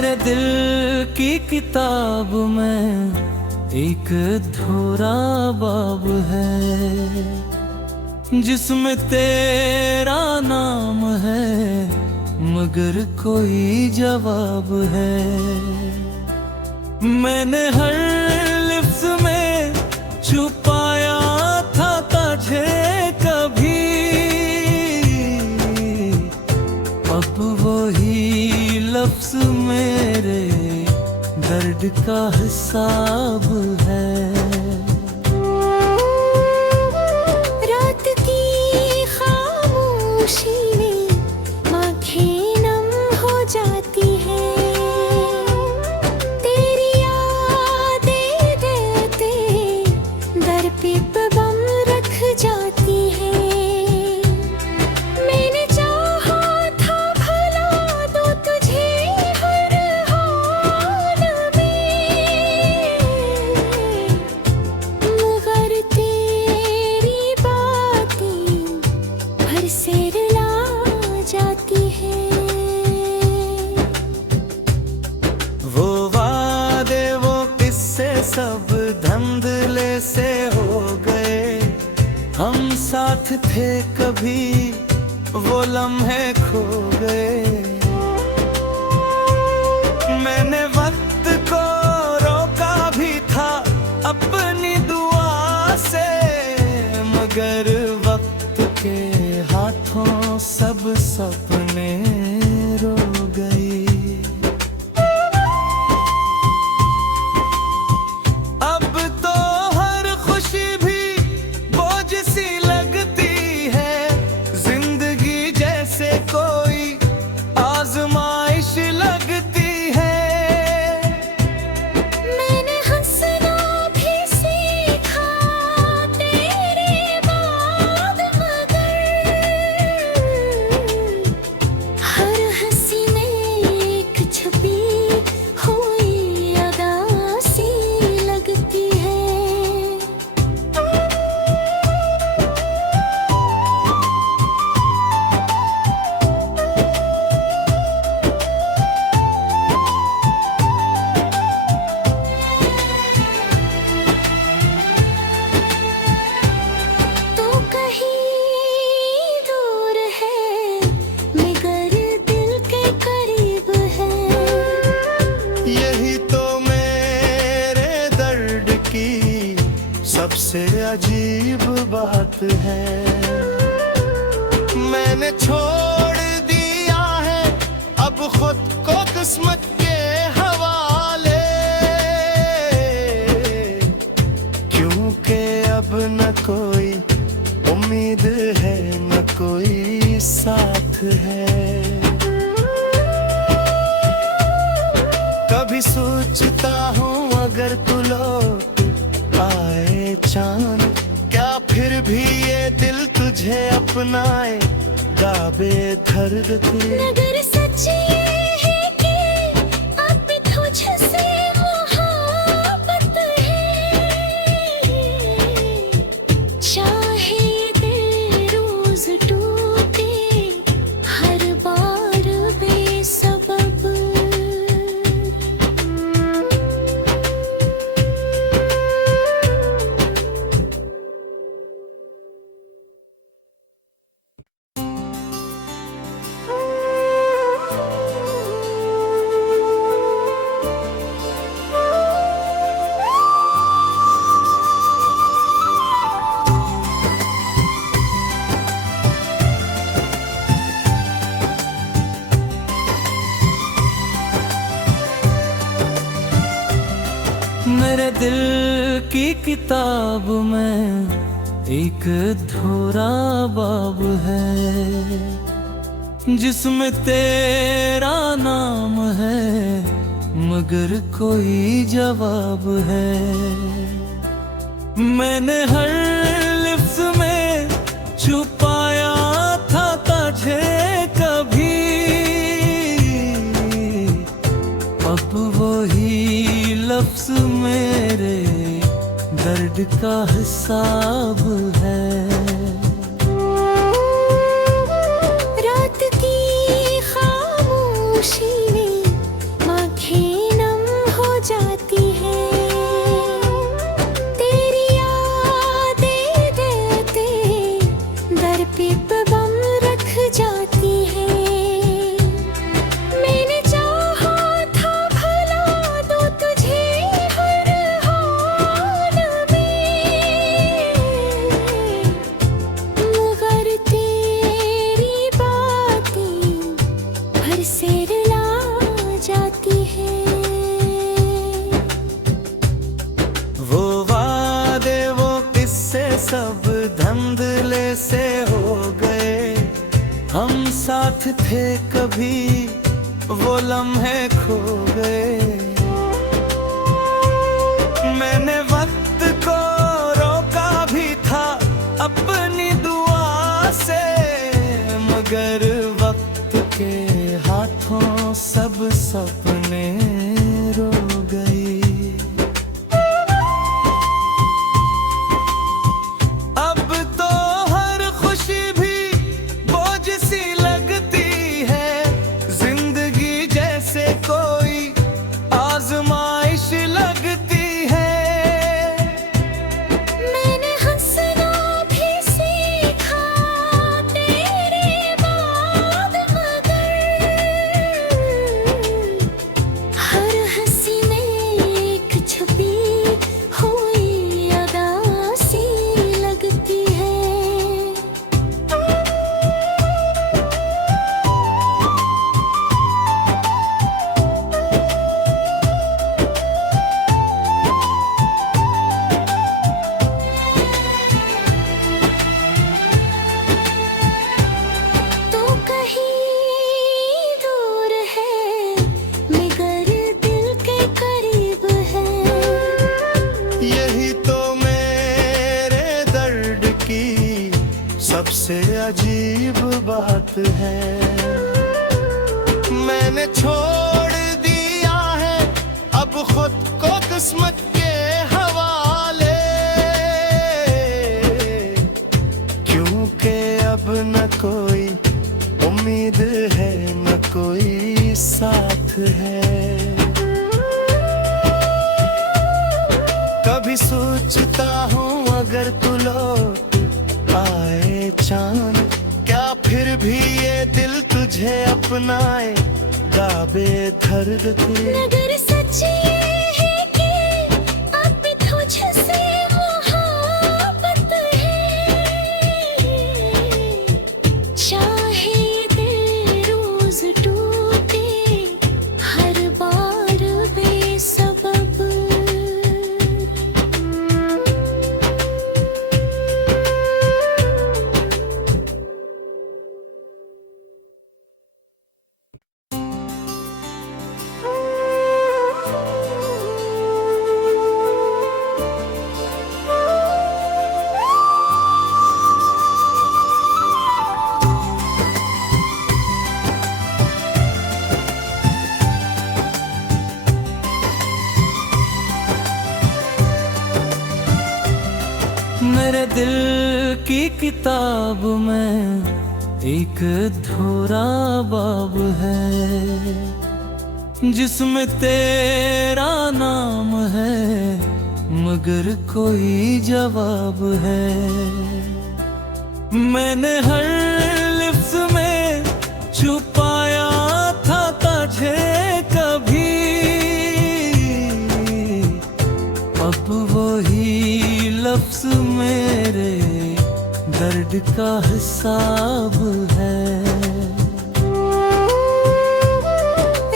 मेरे दिल की किताब में एक अधूरा बाब है, जिसमें तेरा नाम है मगर कोई जवाब है। मैंने हर लिफ्ज़ में छुपाया था तुझे कभी, अब वही लफ्ज़ मेरे दर्द का हिसाब है। रात की खामोशी में आँखें नम हो जाती हैं, तेरी यादें रहते दर पे बम रख जाती हैं। मैंने चाहा था भला दो तुझे हर हाल में, मगर तेरी बातें हर से रुला जाती हैं। वो वादे वो किस्से सब धंधले से हो गए, हम साथ थे कभी वो लम्हे खो गए। मैंने वक्त को रोका भी था अपनी दुआ से, मगर वक्त के हाथों सब सपने रो गई। अब तो हर खुशी भी बोझ सी लगती है, जिंदगी जैसे कोई आजमाइश लगती है। मैंने हंसना भी सीखा तेरे बाद, मगर हर हंसी में एक छुपी हुई अदा सी लगती है। तो कहीं दूर है मगर दिल के करीब है, यही तो मेरे दर्द की सबसे अजीब बात है। मैंने छोड़ दिया है अब खुद को किस्मत के हवाले, क्योंकि अब न कोई उम्मीद है न कोई साथ है। कभी सोचता हूँ अगर तू लौट आए चांद, क्या फिर भी ये दिल तुझे अपनाए दाबे दर्द के। नगर सच ये है कि अब तुझसे मोहब्बत है, चाहे दिल रोज टूटे हर बार बेसबब। मेरे दिल की किताब में एक अधूरा बाब है, जिसमें तेरा नाम है मगर कोई जवाब है। मैंने हर लिफ्ज़ में छुपाया था तुझे कभी, अब वही लफ्ज़ मेरे दर्द का हिसाब है। रात की खामोशी में सब धंधले से हो गए। हम साथ थे कभी, वो लम्हे खो गए। मैंने वक्त को रोका भी था अपनी दुआ से, मगर वक्त के हाथों सब सपने रो गई। अब तो हर खुशी भी बोझ सी लगती है, जिंदगी जैसे कोई आजमाइश लगती है। मैंने हंसना भी सीखा तेरे बाद, मगर हर हंसी में एक छुपी हुई अदा सी लगती है। तो कहीं दूर है मगर दिल के करीब है। यही तो मेरे दर्द की सबसे अजीब बात है। मैंने छोड़ दिया है अब खुद को किस्मत के हवाले, क्योंकि अब न कोई उम्मीद है न कोई साथ है। कभी सोचता हूँ अगर तू लौट आए चांद, क्या फिर भी ये दिल तुझे अपनाए गाबे दर्द के। नगर सच ये है कि अब तुझसे मोहब्बत है, चाहे दिल रोज टूटे हर बार बेसबब। मेरे दिल की किताब में एक अधूरा बाब है, जिसमें तेरा नाम है मगर कोई जवाब है। मैंने हर लिफ्ज में छुपाया था तुझे कभी, अब वही लफ्ज मेरे दर्द का हिसाब है।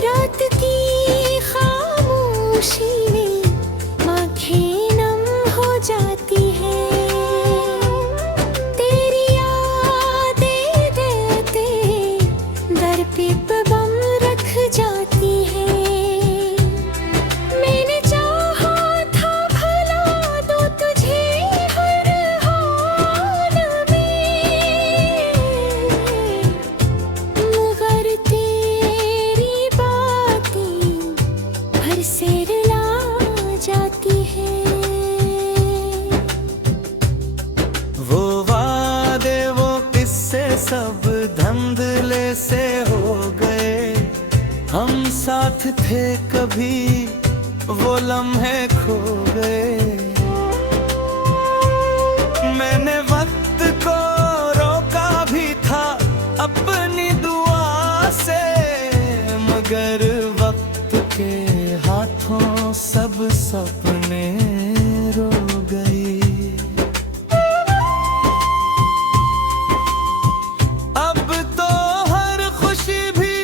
रात की खामोशी में आँखें नम हो जाती हैं, तेरी यादें देते दर पे बम रख जाती हैं। मैंने चाहा था भला दो तुझे हर हाल में, मगर तेरी बातें भर से रुला जाती हैं। वो वादे वो किस्से सब धंधले से हो गए। हम साथ थे कभी, वो लम्हे खो गए। मैंने वक्त को रोका भी था अपनी दुआ से, मगर वक्त के हाथों सब सपने रो गई। अब तो हर खुशी भी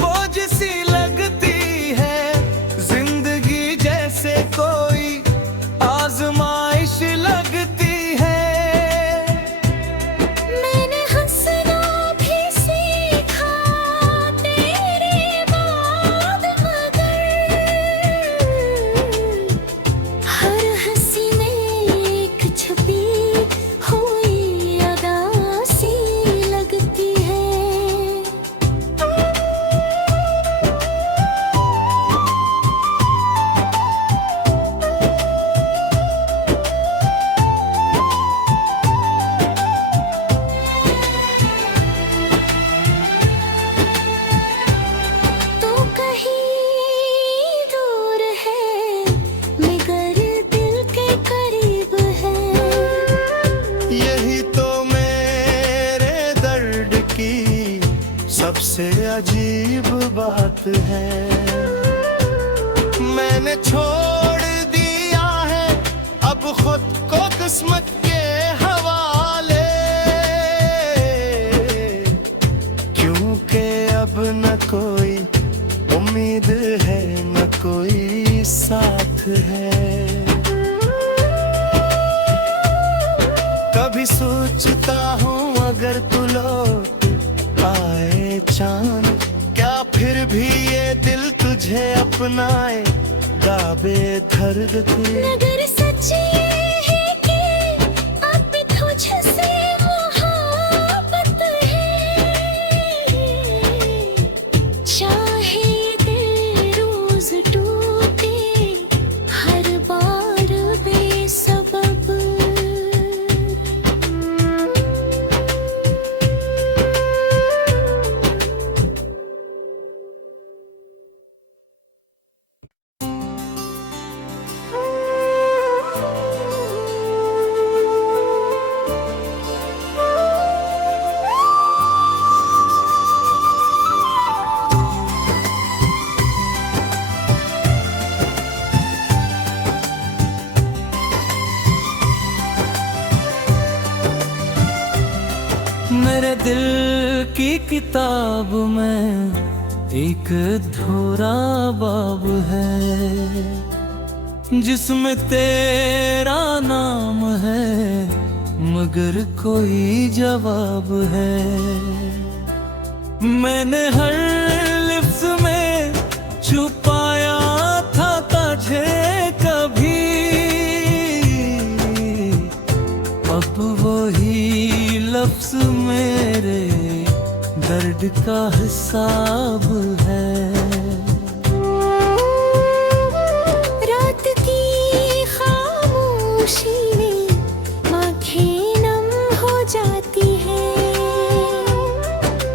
बोझ सी लगती है, जिंदगी जैसे कोई अजीब बात है। मैंने छोड़ दिया है अब खुद को किस्मत के हवाले, क्योंकि अब न कोई उम्मीद है न कोई साथ है। कभी सोचता हूँ अगर तू लौट आए चांद, क्या फिर भी ये दिल तुझे अपनाए दाबे दर्द के। अगर सच ये है कि अब भी तुझसे मोहब्बत है, चाहे दिल रोज टूटे हर बार बेसबब। मेरे दिल की किताब में एक अधूरा बाब है, जिसमें तेरा नाम है मगर कोई जवाब है। मैंने हर लिफ्ज में छुपाया था तुझे कभी, अब वही लफ्ज मेरे दर्द का हिसाब है। रात की खामोशी में आँखें नम हो जाती है,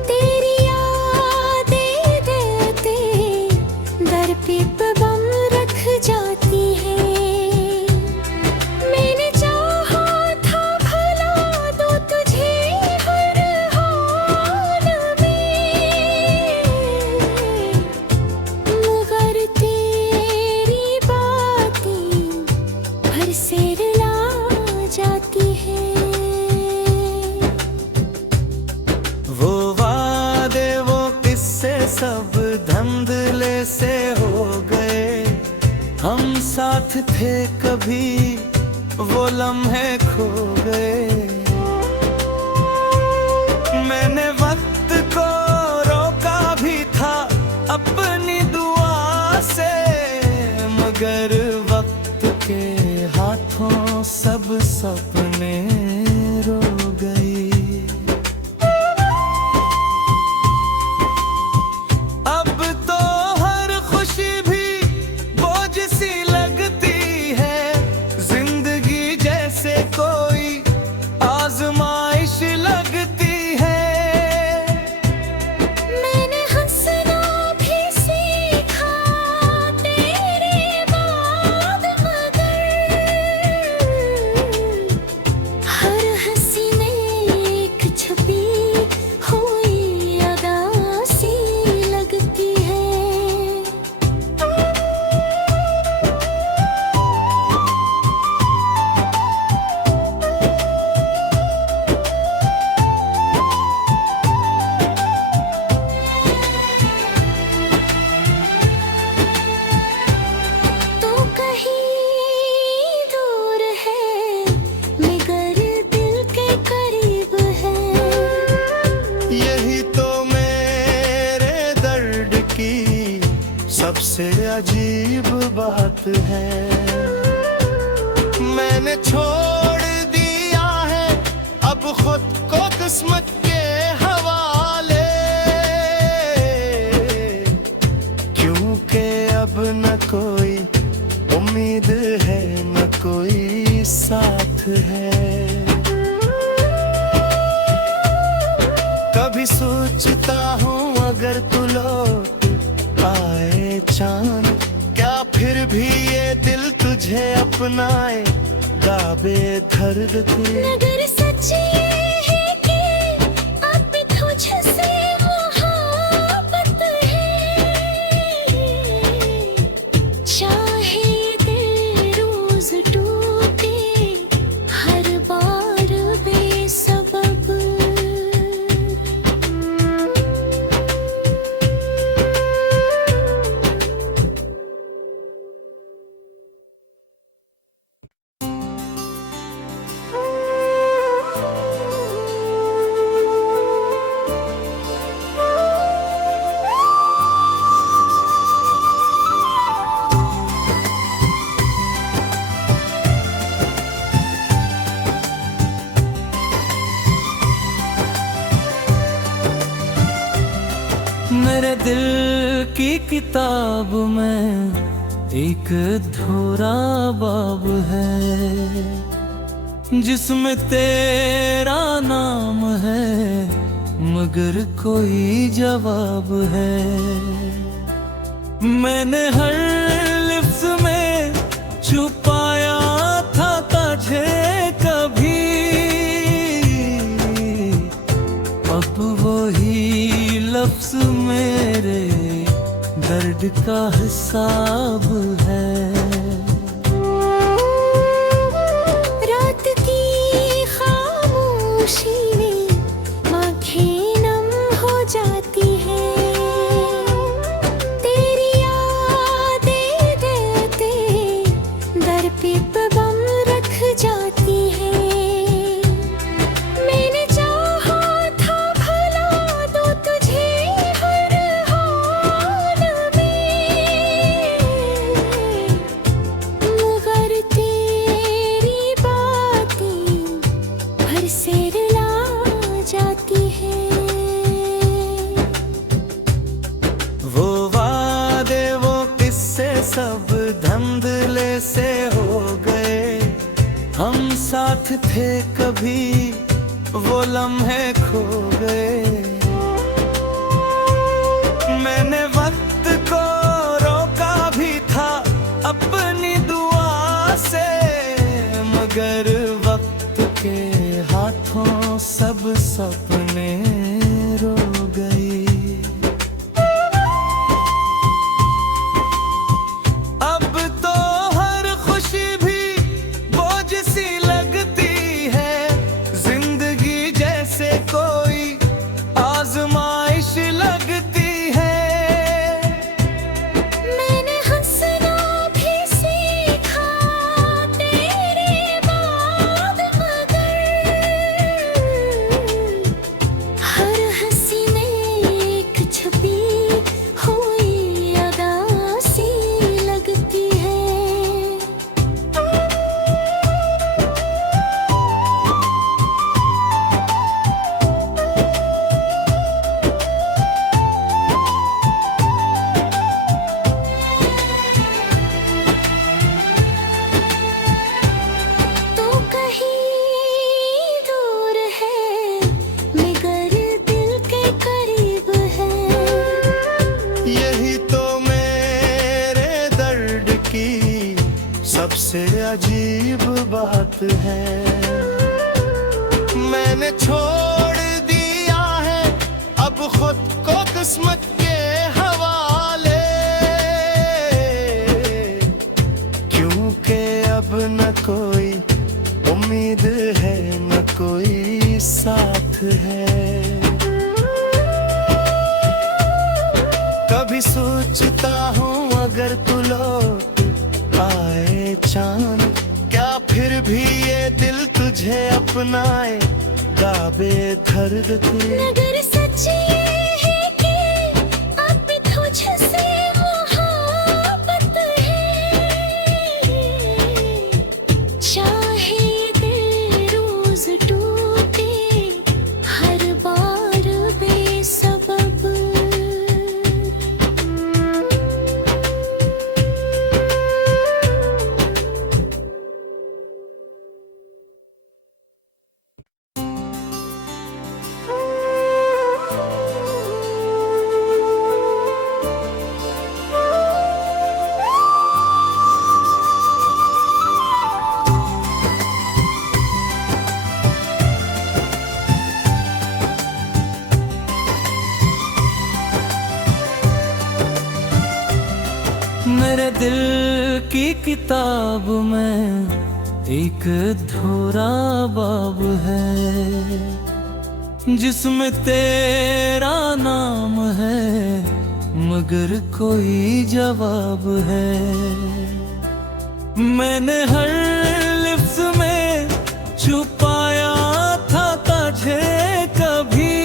तेरी यादें रहते दर पे बम रख जाती है। मैंने चाहा था भला दो तुझे हर हाल में, मगर तेरी बातें भर से रुला जाती है। वो वादे वो किस्से सब धंधले से हो गए, हम साथ थे कभी वो लम्हे खो गए। मैंने वक्त को रोका भी था अपनी दुआ से, मगर वक्त के हाथों सब सपने रो गई। अब तो हर खुशी भी बोझ सी लगती है, जिंदगी जैसे कोई आजमाइश लगती है। मैंने हंसना भी सीखा तेरे बाद, मगर हर हंसी में एक छुपी हुई अदा सी लगती है। तो कहीं दूर है मगर दिल के करीब है, यही तो मेरे दर्द की सबसे अजीब बात है। मैंने छोड़ दिया है अब खुद को किस्मत के हवाले, क्योंकि अब न कोई उम्मीद है न कोई साथ है। कभी सोचता हूँ अगर तू लौट आए चांद, क्या फिर भी ये दिल तुझे अपनाए दाबे दर्द के। अगर सच ये है कि अब भी तुझसे मोहब्बत मेरे दिल की किताब में एक अधूरा बाब है, जिसमें तेरा नाम है मगर कोई जवाब है। मैंने हर लिफ्ज़ में छुपाया था तुझे कभी, अब वही लफ्ज़ मेरे दर्द का हिसाब है। रात की खामोशी में आँखें नम हो जाती हैं, तेरी यादें रहते दर पे बम रख जाती हैं। मैंने चाहा था भला दो तुझे हर हाल में, मगर तेरी बातें भर से रुला जाती हैं। वो वादे वो किस्से सब धंधले से हो गए, हम साथ थे कभी वो लम्हे खो गए। मैंने वक्त को रोका भी था अपनी दुआ से, मगर वक्त के हाथों सब सपने रो गई। अब तो हर खुशी भी बोझ सी लगती है, जिंदगी जैसे कोई आजमाइश लगती है। मैंने हंसना भी सीखा तेरे बाद, मगर हर हंसी में एक छुपी हुई अदा सी लगती है। तो कहीं दूर है मगर दिल के करीब है, यही तो मेरे दर्द की सबसे अजीब बात है। मैंने छोड़ दिया है अब खुद को किस्मत के हवाले, क्योंकि अब न कोई उम्मीद है न कोई साथ है। कभी सोचता हूँ अगर तू लौट आए चांद, क्या फिर भी ये दिल तुझे अपनाए दाबे दर्द के। मगर सच ये है कि अब तुझसे मोहब्बत है, चाहे दिल रोज टूटे हर बार बेसबब। मेरे दिल की किताब में एक अधूरा बाब है, जिसमें तेरा नाम है मगर कोई जवाब है। मैंने हर लिफ्ज़ में छुपाया था तुझे कभी,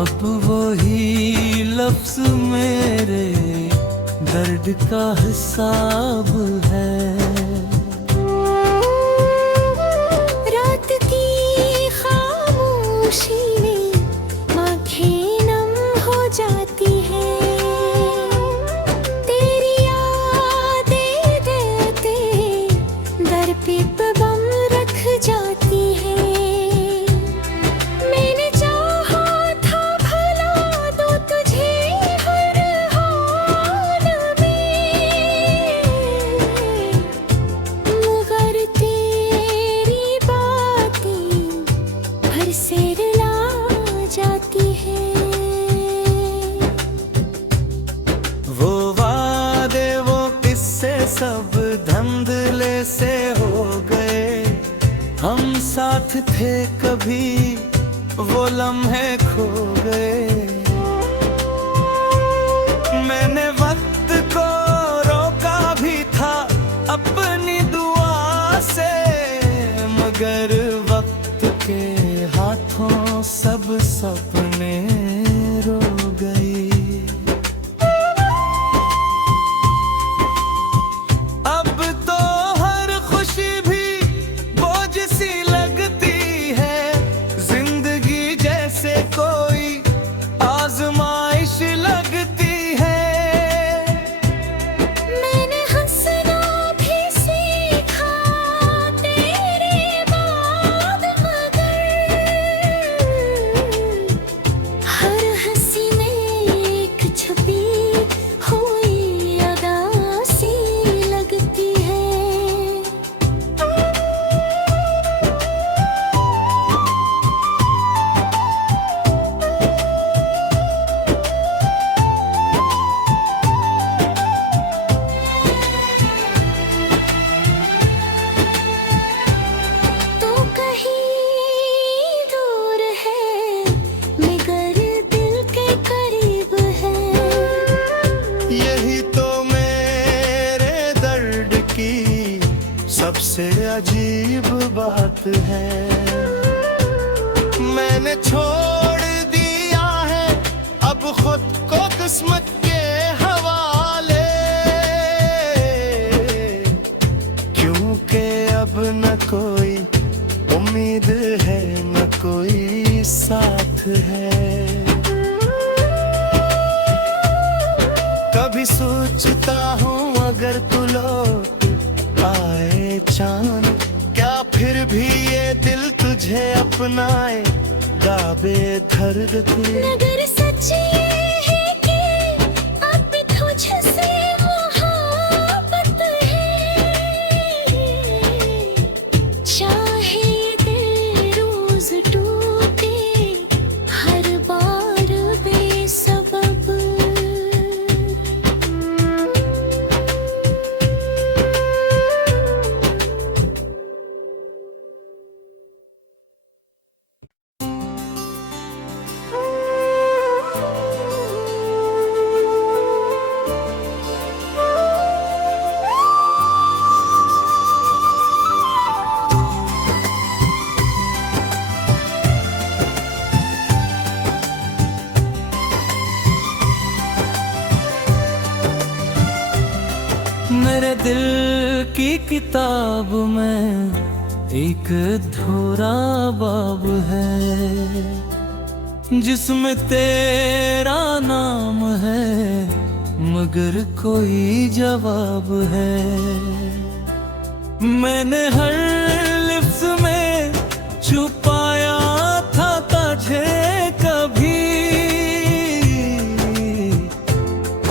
अब वही लफ्ज़ मेरे दर्द का हिसाब है। रात की खामोशी में हम साथ थे कभी वो लम्हे खो गए। मैंने वक्त को रोका भी था अपनी दुआ से, मगर वक्त के हाथों सब सपने रो गई। अब तो हर खुशी भी बोझ सी लगती है, जिंदगी जैसे कोई आजमाइश लगती है। मैंने हंसना भी सीखा तेरे बाद, मगर हर हंसी में एक छुपी हुई अदा सी लगती है। तो कहीं दूर है मगर दिल के करीब है। यही तो मेरे दर्द की सबसे अजीब बात है। मैंने छोड़ दिया है अब खुद को किस्मत के हवाले, क्योंकि अब न कोई उम्मीद है न कोई साथ है। कभी सोचता हूँ अगर तू लौट आए चांद, क्या फिर भी ये दिल तुझे अपनाए गाबे दर्द थे। नगर सच ये है कि अब तुझसे मोहब्बत है, चाहे दिल रोज टूटे हर बार बेसबब। मेरे दिल की किताब में एक अधूरा बाब है, जिसमें तेरा नाम है मगर कोई जवाब है। मैंने हर लिफ्ज़ में छुपाया था तुझे कभी,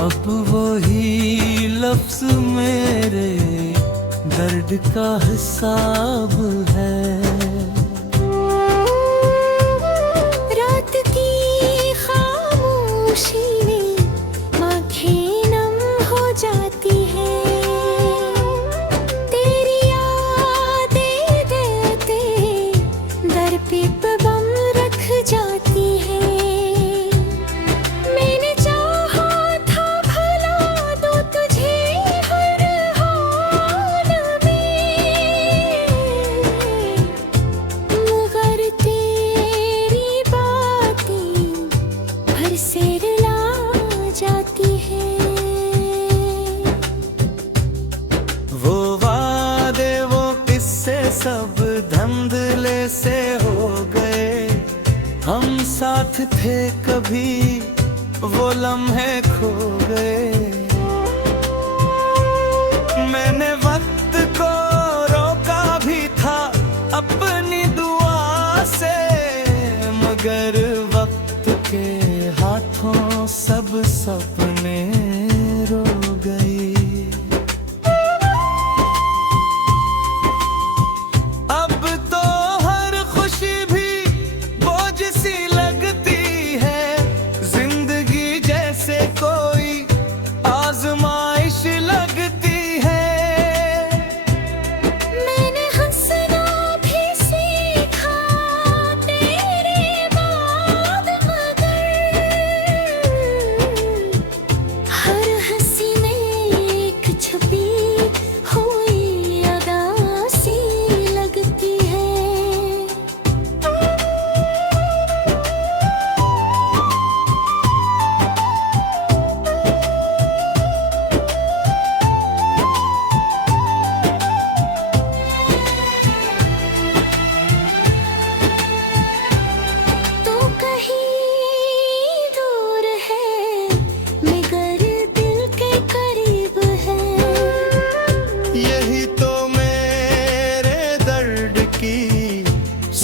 अब वही लफ्ज़ मेरे दर्द का हिसाब है। रात की खामोशी में आँखें नम हो जाती हैं, तेरी यादें देते दर पे बम रख जाती हैं। मैंने चाहा था भला दो तुझे हर हाल में, मगर तेरी बातें भर से रुला जाती हैं। वो वादे वो किस्से सब धंधले से हो गए, हम साथ थे कभी वो लम्हे खो गए। मैंने वक्त को रोका भी था अपनी दुआ से, मगर वक्त के हाथों सब सपने रो गई। अब तो हर खुशी भी बोझ सी लगती है, जिंदगी जैसे कोई आजमाइश लगती है। मैंने हंसना भी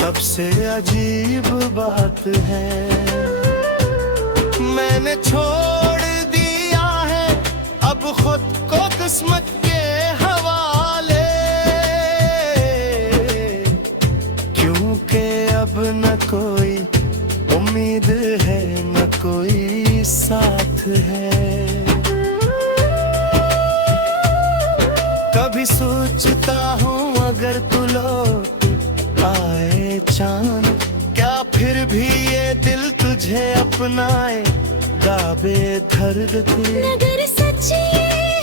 सबसे अजीब बात है, मैंने छोड़ दिया है अब खुद को किस्मत के हवाले, क्योंकि अब न कोई उम्मीद है न कोई साथ है। कभी सोचता हूँ अगर तू लौट आए चांद, क्या फिर भी ये दिल तुझे अपनाए दाबे धर दे। नगर सच ये